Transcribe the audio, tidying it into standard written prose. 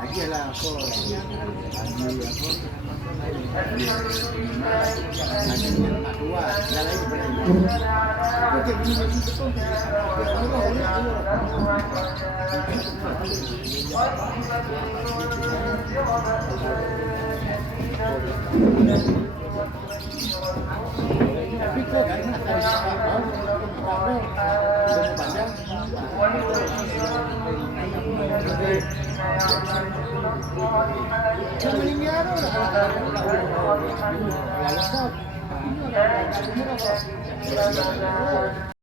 Lagi lah aku lagi apa tua jalan tapi kok kan panjang